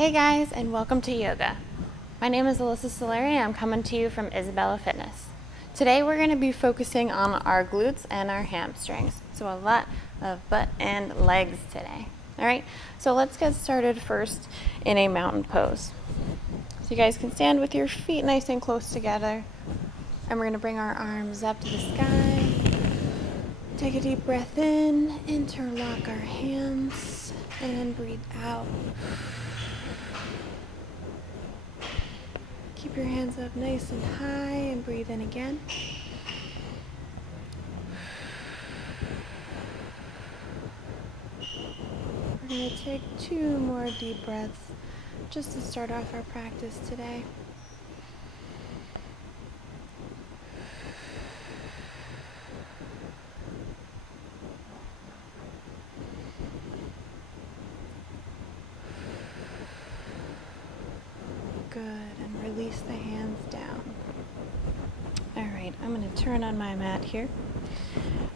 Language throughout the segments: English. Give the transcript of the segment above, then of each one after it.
Hey guys, and welcome to yoga. My name is Allyssa. I'm coming to you from Isabella Fitness. Today we're going to be focusing on our glutes and our hamstrings. So a lot of butt and legs today. Alright, so let's get started first in a mountain pose. So you guys can stand with your feet nice and close together. And we're going to bring our arms up to the sky. Take a deep breath in, interlock our hands, and breathe out. Keep your hands up nice and high and breathe in again. We're going to take 2 more deep breaths just to start off our practice today. Good, and release the hands down. Alright, I'm going to turn on my mat here.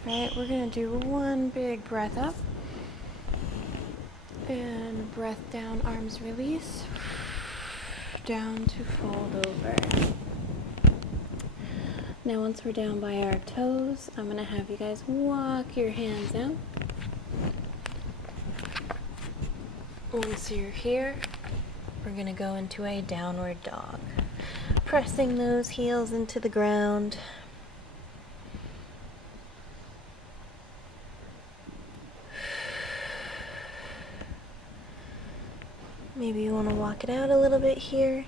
Alright, we're going to do 1 big breath up. And breath down, arms release. Down to fold over. Now once we're down by our toes, I'm going to have you guys walk your hands out. Once you're here, we're going to go into a downward dog. Pressing those heels into the ground. Maybe you want to walk it out a little bit here.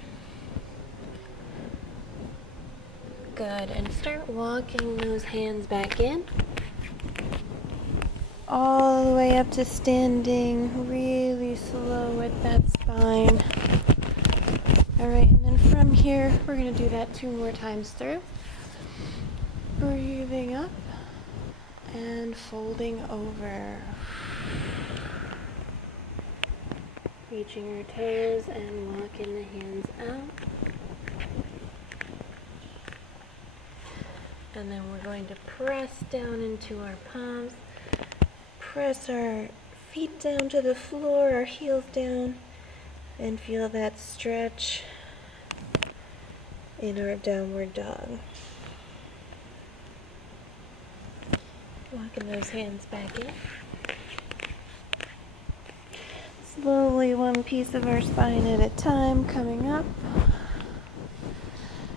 Good, and start walking those hands back in. All the way up to standing, really slow with that spine. Alright, and then from here, we're going to do that 2 more times through. Breathing up and folding over. Reaching your toes and walking the hands out. And then we're going to press down into our palms. Press our feet down to the floor, our heels down, and feel that stretch in our downward dog. Walking those hands back in. Slowly, 1 piece of our spine at a time, coming up.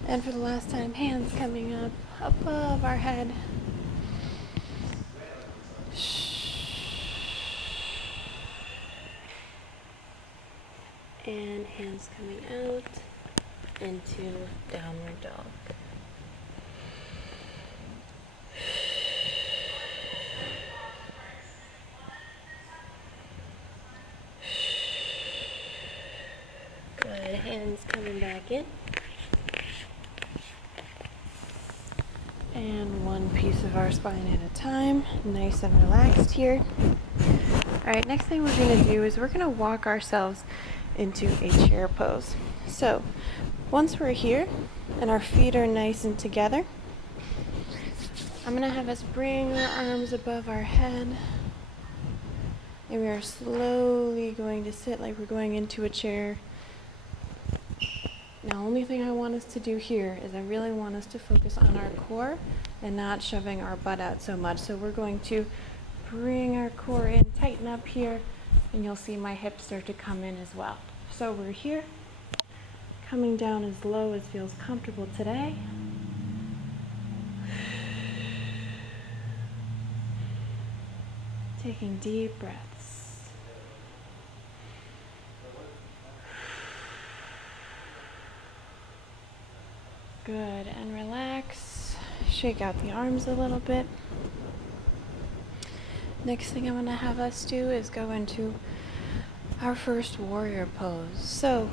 And for the last time, hands coming up above our head. And hands coming out into downward dog. Good, hands coming back in. And 1 piece of our spine at a time, nice and relaxed here. Alright, next thing we're going to do is we're going to walk ourselves into a chair pose. So, once we're here and our feet are nice and together, I'm going to have us bring our arms above our head, and we are slowly going to sit like we're going into a chair. Now, only thing I want us to do here is I really want us to focus on our core and not shoving our butt out so much. So we're going to bring our core in, tighten up here, and you'll see my hips start to come in as well. So we're here, coming down as low as feels comfortable today. Taking deep breaths. Good, and relax. Shake out the arms a little bit. Next thing I'm going to have us do is go into our first warrior pose. So,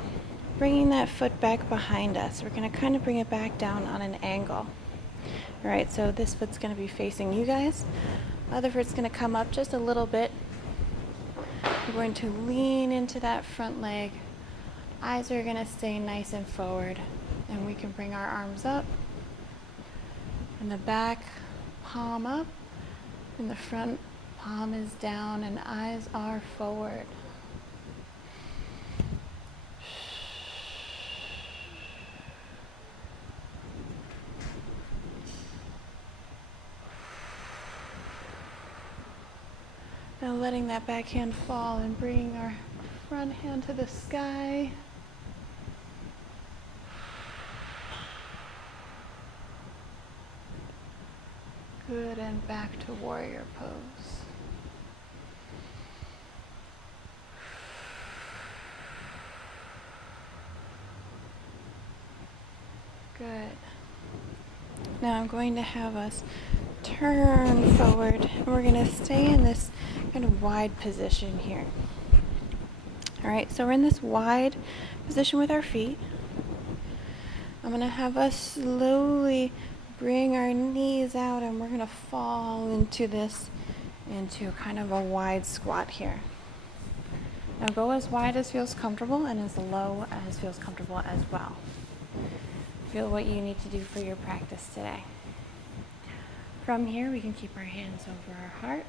bringing that foot back behind us, we're going to kind of bring it back down on an angle. Alright, so this foot's going to be facing you guys. Other foot's going to come up just a little bit. We're going to lean into that front leg. Eyes are going to stay nice and forward. And we can bring our arms up. And the back palm up. And the front palm is down and eyes are forward. Now letting that backhand fall and bringing our front hand to the sky. Good, and back to warrior pose. Good. Now I'm going to have us turn forward, and we're going to stay in this kind of wide position here. All right, so we're in this wide position with our feet. I'm going to have us slowly bring our knees out, and we're going to fall into kind of a wide squat here. Now go as wide as feels comfortable and as low as feels comfortable as well. Feel what you need to do for your practice today. From here, we can keep our hands over our heart.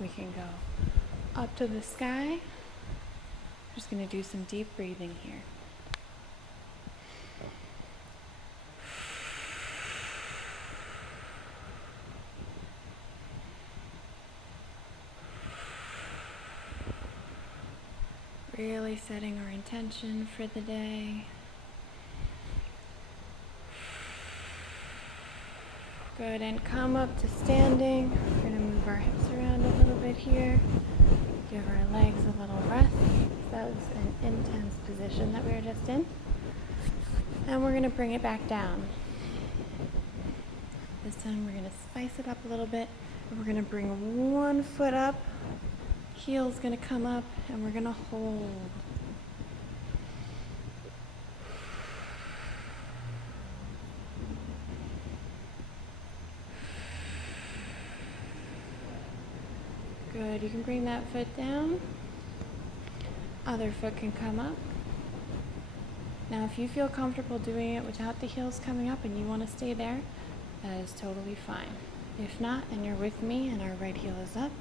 We can go up to the sky. Just going to do some deep breathing here. Really setting our intention for the day. Good, and come up to standing. We're going to move our hips around a little bit here. Give our legs a little rest. That was an intense position that we were just in. And we're going to bring it back down. This time we're going to spice it up a little bit. And we're going to bring one foot up. Heel's going to come up, and we're going to hold. Good, you can bring that foot down. Other foot can come up. Now if you feel comfortable doing it without the heels coming up and you want to stay there, that is totally fine. If not, and you're with me and our right heel is up,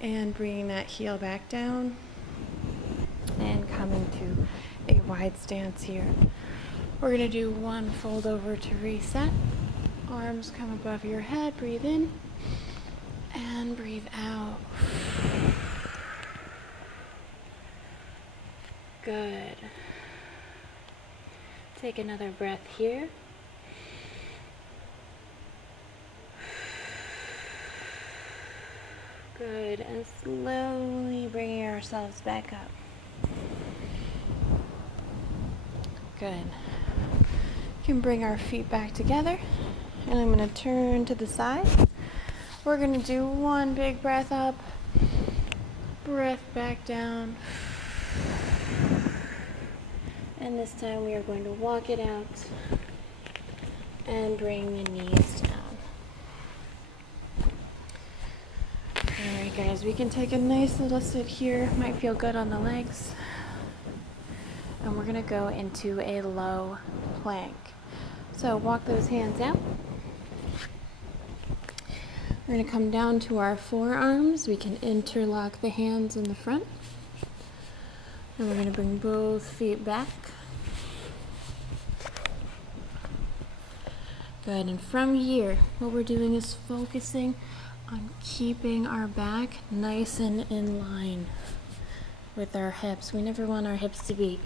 and bringing that heel back down and coming to a wide stance here. We're going to do one fold over to reset. Arms come above your head. Breathe in and breathe out. Good. Take another breath here. Good, and slowly bringing ourselves back up. Good. You can bring our feet back together, and I'm going to turn to the side. We're going to do one big breath up, breath back down, and this time we are going to walk it out and bring the knees down. Alright guys, we can take a nice little sit here. Might feel good on the legs. And we're going to go into a low plank. So walk those hands out. We're going to come down to our forearms. We can interlock the hands in the front. And we're going to bring both feet back. Good, and from here, what we're doing is focusing on keeping our back nice and in line with our hips. We never want our hips to be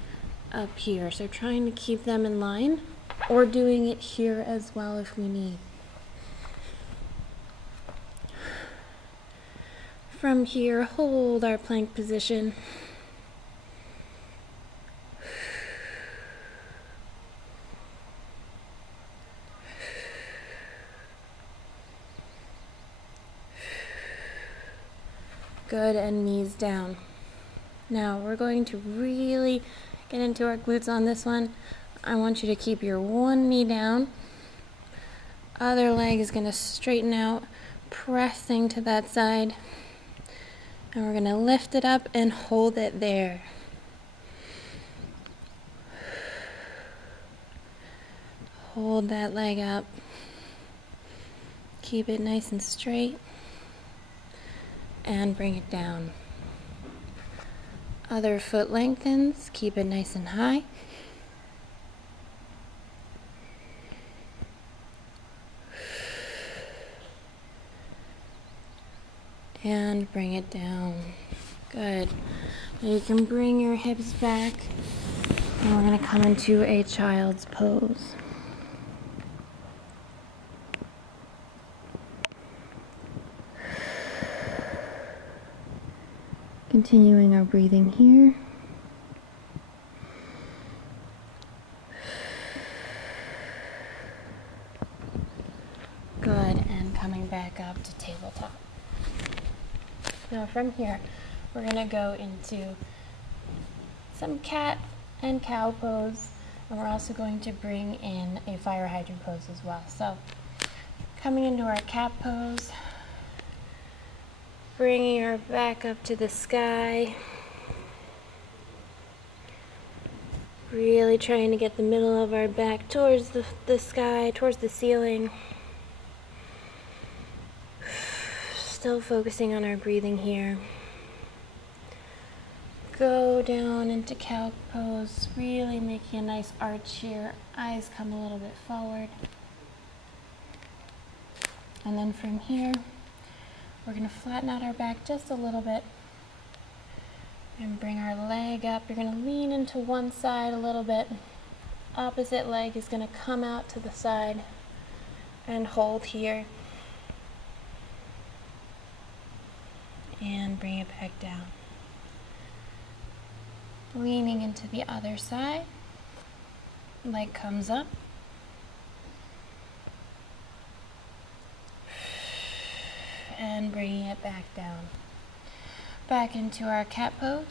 up here, so trying to keep them in line, or doing it here as well if we need. From here, hold our plank position. Good, and knees down. Now we're going to really get into our glutes on this one. I want you to keep your one knee down. Other leg is going to straighten out, pressing to that side. And we're going to lift it up and hold it there. Hold that leg up. Keep it nice and straight. And bring it down. Other foot lengthens, keep it nice and high. and bring it down. Good. Now you can bring your hips back, and we're going to come into a child's pose. Continuing our breathing here. Good, and coming back up to tabletop. Now from here, we're going to go into some cat and cow pose, and we're also going to bring in a fire hydrant pose as well. So coming into our cat pose, bringing our back up to the sky, really trying to get the middle of our back towards the sky, towards the ceiling. Still focusing on our breathing here. Go down into cow pose, really making a nice arch here. Eyes come a little bit forward. And then from here, we're going to flatten out our back just a little bit and bring our leg up. You're going to lean into one side a little bit. Opposite leg is going to come out to the side and hold here. And bring it back down. Leaning into the other side. Leg comes up. And bringing it back down. Back into our cat pose.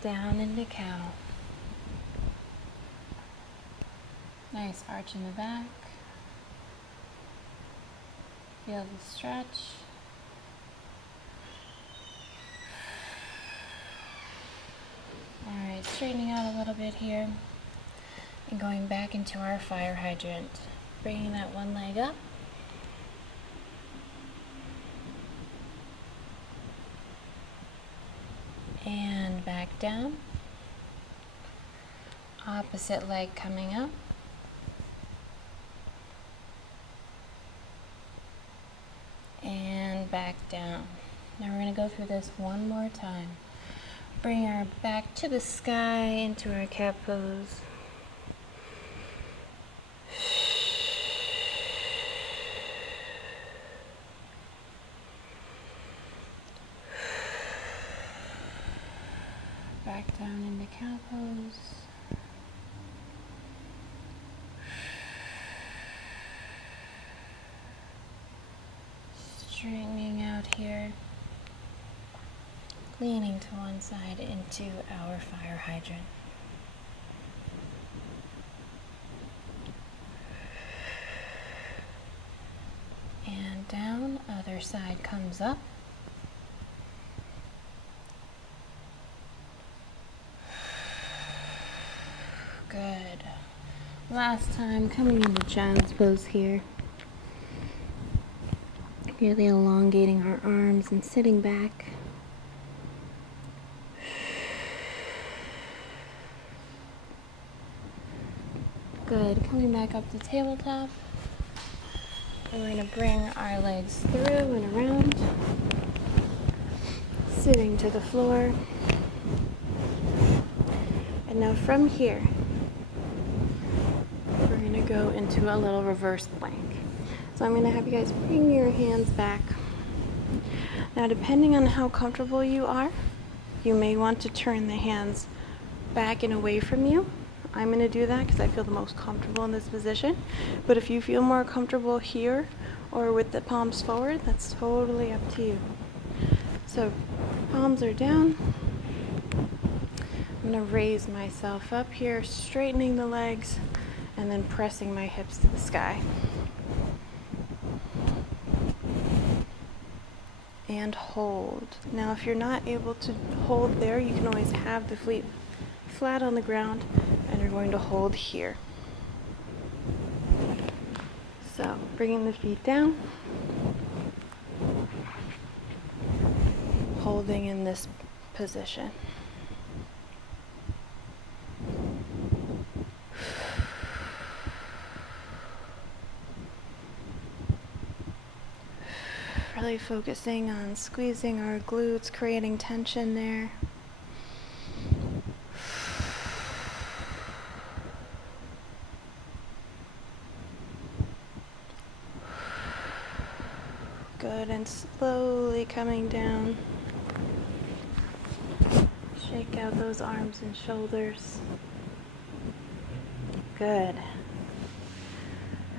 Down into cow. Nice arch in the back. Feel the stretch. Alright, straightening out a little bit here. And going back into our fire hydrant. Bringing that one leg up. And back down. Opposite leg coming up. And back down. Now we're going to go through this one more time. Bring our back to the sky into our cat pose. Back down into cow pose. Straightening out here, leaning to one side into our fire hydrant. And down, other side comes up. Good. Last time, coming into child's pose here. Really elongating our arms and sitting back. Good. Coming back up to tabletop. And we're going to bring our legs through and around. Sitting to the floor. And now from here, we're going to go into a little reverse plank. So I'm going to have you guys bring your hands back. Now, depending on how comfortable you are, you may want to turn the hands back and away from you. I'm going to do that because I feel the most comfortable in this position. But if you feel more comfortable here or with the palms forward, that's totally up to you. So palms are down. I'm going to raise myself up here, straightening the legs, and then pressing my hips to the sky. And hold. Now if you're not able to hold there, you can always have the feet flat on the ground, and you're going to hold here. So bringing the feet down, holding in this position. really focusing on squeezing our glutes, creating tension there. Good, and slowly coming down. Shake out those arms and shoulders. Good.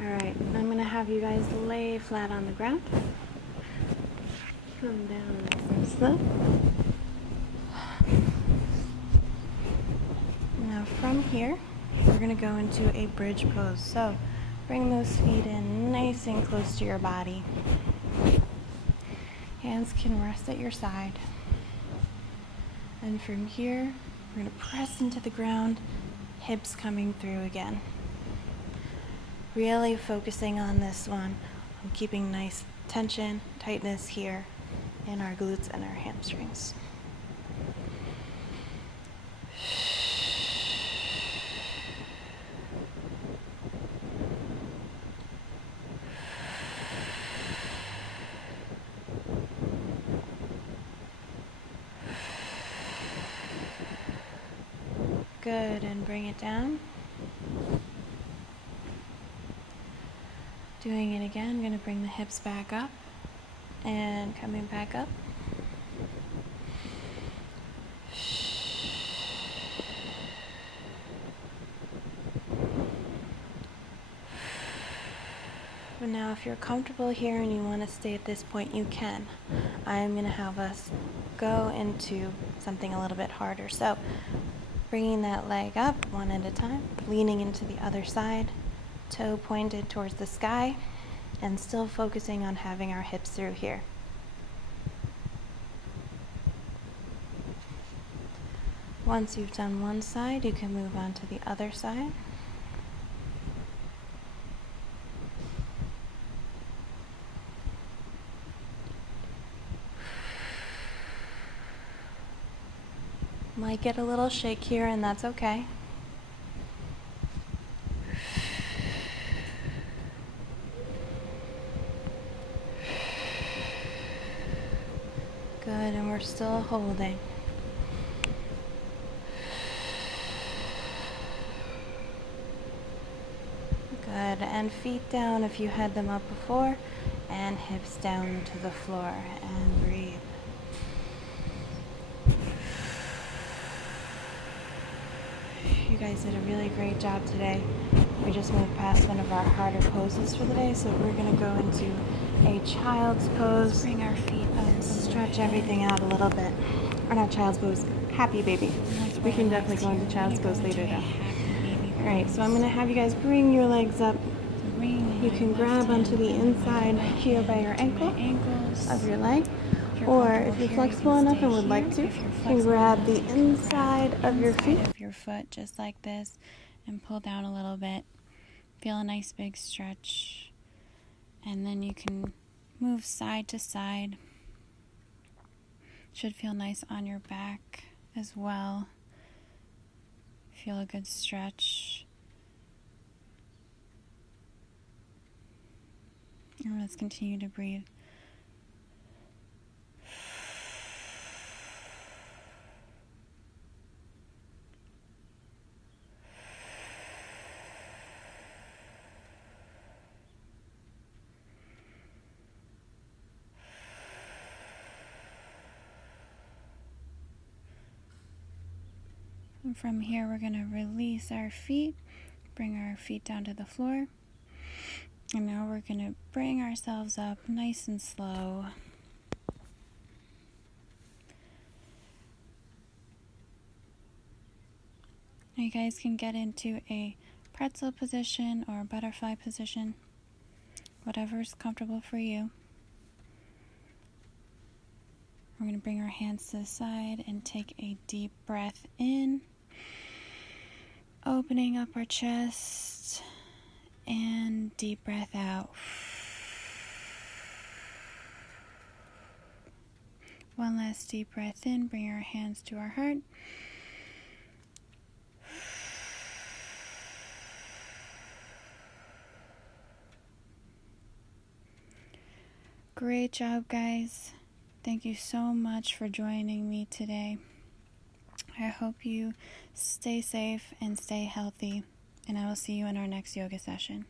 Alright, I'm going to have you guys lay flat on the ground. Come down nice and slow. Now from here, we're going to go into a bridge pose. So bring those feet in nice and close to your body. Hands can rest at your side. And from here, we're going to press into the ground, hips coming through again. Really focusing on this one, on keeping nice tension, tightness here in our glutes and our hamstrings. Good, and bring it down. Doing it again, I'm going to bring the hips back up and coming back up. But now if you're comfortable here and you want to stay at this point, you can. I'm going to have us go into something a little bit harder. So bringing that leg up one at a time, leaning into the other side, toe pointed towards the sky, and still focusing on having our hips through here. Once you've done one side, you can move on to the other side. Might get a little shake here, and that's okay. Good, and we're still holding. Good, and feet down if you had them up before, and hips down to the floor, and breathe. You guys did a really great job today. We just moved past one of our harder poses for the day, so we're going to go into a child's pose. Let's bring our feet up and stretch everything out a little bit. Or not child's pose, happy baby. We can definitely go into child's pose later though. Alright, so I'm going to have you guys bring your legs up. You can grab onto the inside here by your ankle of your leg. Or if you're flexible enough and would like to, you can grab the inside of your feet. Of your foot just like this and pull down a little bit. Feel a nice big stretch. And then you can move side to side. Should feel nice on your back as well. Feel a good stretch. And let's continue to breathe. And from here, we're going to release our feet, bring our feet down to the floor. And now we're going to bring ourselves up nice and slow. Now you guys can get into a pretzel position or a butterfly position, whatever's comfortable for you. We're going to bring our hands to the side and take a deep breath in, opening up our chest, and deep breath out. One last deep breath in, bring our hands to our heart. Great job, guys. Thank you so much for joining me today. I hope you stay safe and stay healthy, and I will see you in our next yoga session.